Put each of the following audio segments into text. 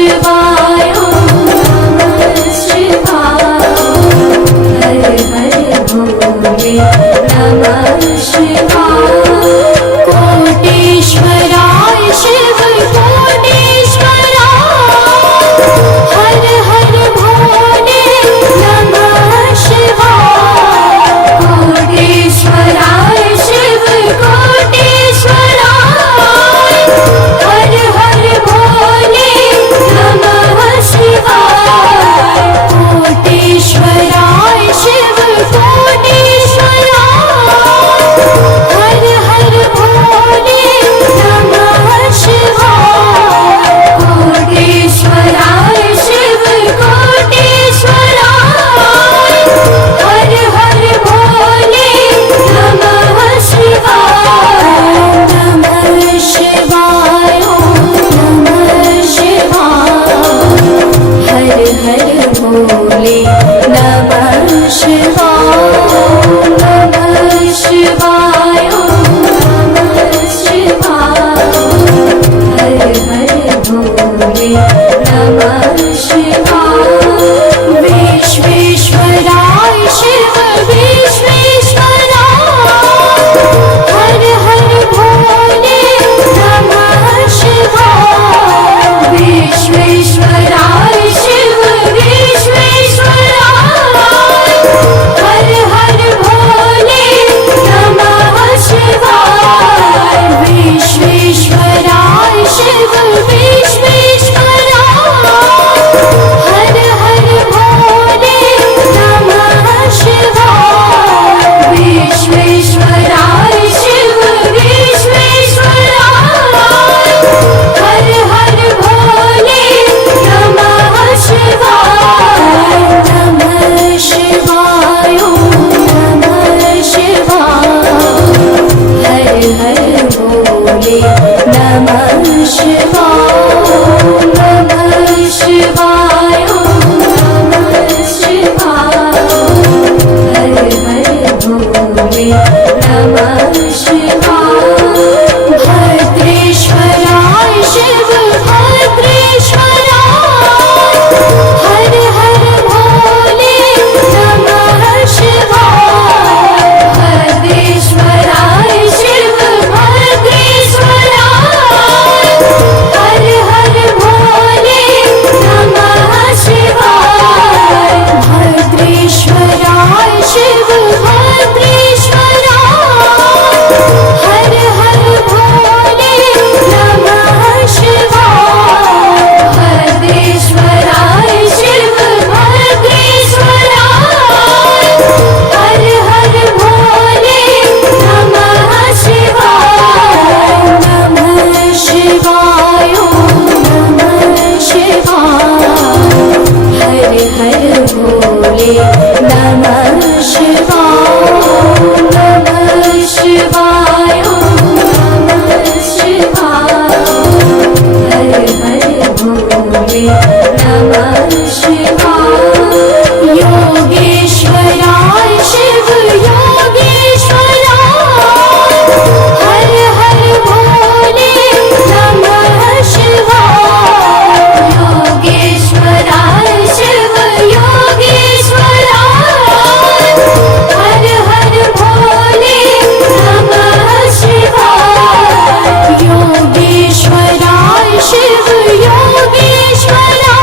शिवाय नमः शिवाय हर हर भोले नमः शिवाय कोटेश्वराय शिव कोटेश्वराय हर हर भोले नमः शिवाय कोटेश्वराय शिव कोटेश्वराय हर हर भोले नमः शिवाय कोटेश्वराय शिव कोटेश्वराय हर हर भोले नमः शिवाय कोटेश्वराय शिव कोटेश्वराय हर हर भोले नमः शिवाय नमः शिवाय नमः शिवाय हर हर भोले नमः शिवाय नमः शिवाय नमः शिवाय हर हर भोले नमः शिवाय विश्वेश्वराय शिव विश्वेश्वराय हर हर भोले नमः शिवाय विश्वेश्वराय शिव विश्वेश्वराय हर हर भोले नमः शिवाय विश्वेश्वराय शिव विश्वेश्वराय हर हर भोले नमः शिवाय विश्वेश्वराय शिव विश्वेश्वराय हर हर भोले नमः शिवाय नमः शिवाय नमः शिवाय हर हर भोले नमः शिवाय नमः शिवाय नमः शिवाय हर हर भोले नमः शिवाय भद्रेश्वराय शिव भद्रेश्वराय हर हर भोले नमः शिवाय भद्रेश्वराय शिव भद्रेश्वराय हर हर भोले नमः शिवाय भद्रेश्वराय शिव भद्रेश्वराय हर हर भोले नमः शिवाय भद्रेश्वराय शिव भद्रेश्वराय हर हर भोले नमः शिवाय नमः शिवाय नमः शिवाय हर हर भोले नमः शिवाय नमः शिवाय नमः शिवाय हर हर भोले नमः शिवाय योगेश्वराय शिव योगेश्वराय हर हर भोले नमः शिवाय योगेश्वराय शिव योगेश्वराय हर हर भोले नमः शिवाय योगेश्वराय शिव योगेश्वराय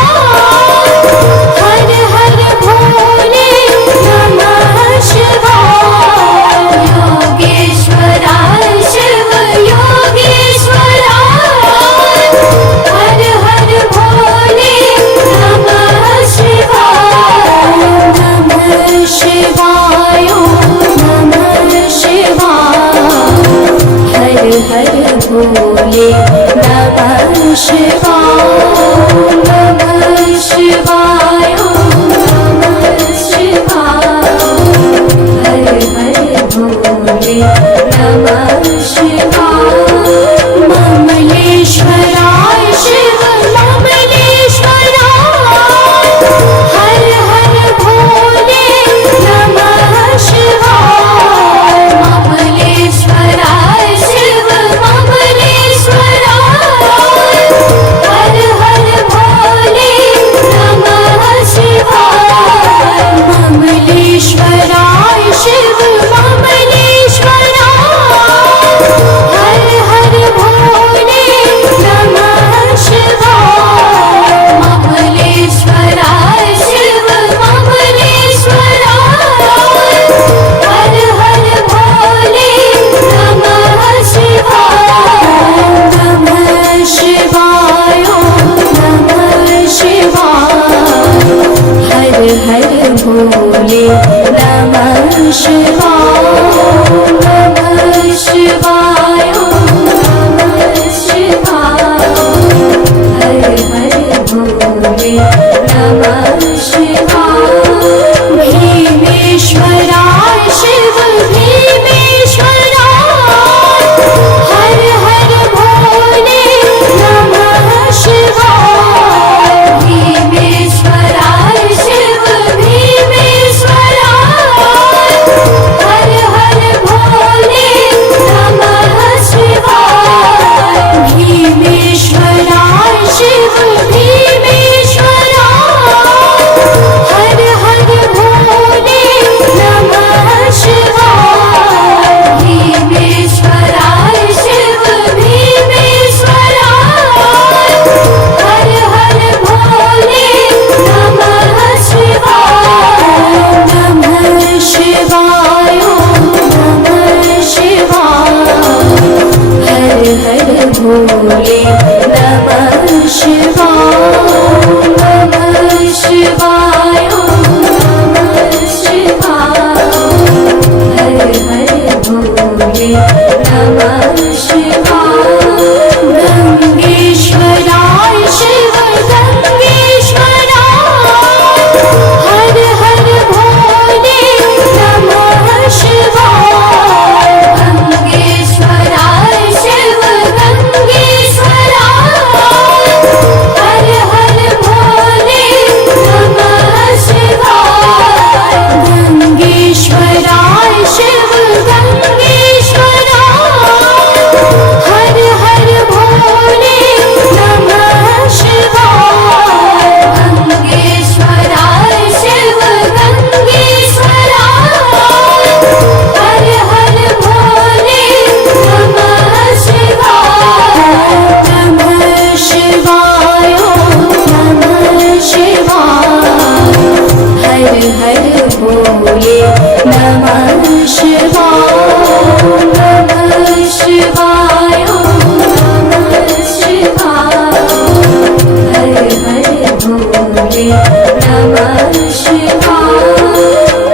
शिवाय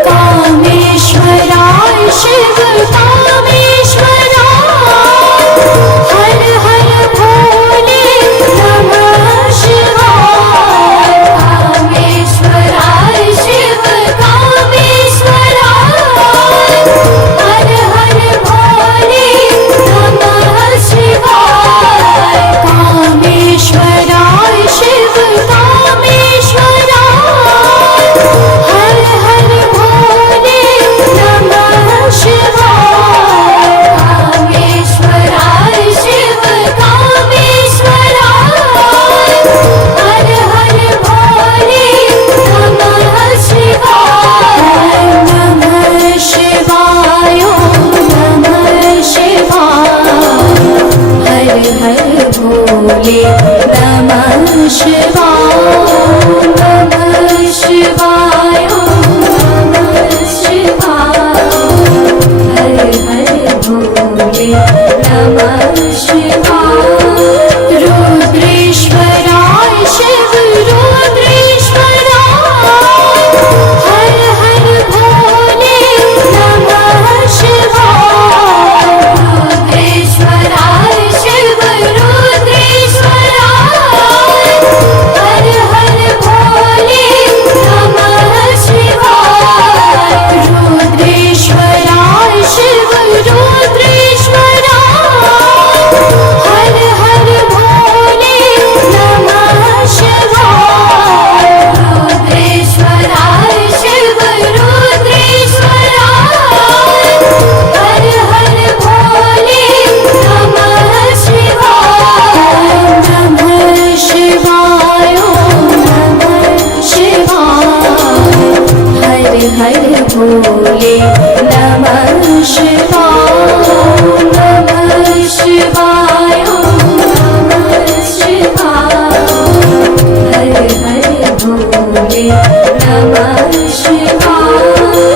कामेश्वराय शिव कामेश्वराय हर हर भोले नमः शिवाय कामेश्वराय शिव कामेश्वराय हर हर भोले नमः शिवाय कामेश्वराय शिव कामेश्वराय हर हर भोले नमः शिवाय कामेश्वराय शिव कामेश्वराय हर हर भोले नमः शिवाय नमः शिवाय नमः शिवाय हर हर भोले नमः शिवाय नमः शिवाय नमः शिवाय हर हर भोले नमः शिवाय रुद्रेश्वराय शिव रुद्रेश्वराय हर हर भोले नमः शिवाय रुद्रेश्वराय शिव रुद्रेश्वराय हर हर भोले नमः शिवाय रुद्रेश्वराय शिव रुद्रेश्वराय हर हर भोले नमः शिवाय रुद्रेश्वराय शिव रुद्रेश्वराय हर हर भोले नमः शिवाय नमः शिवाय नमः शिवाय हर हर भोले नमः शिवाय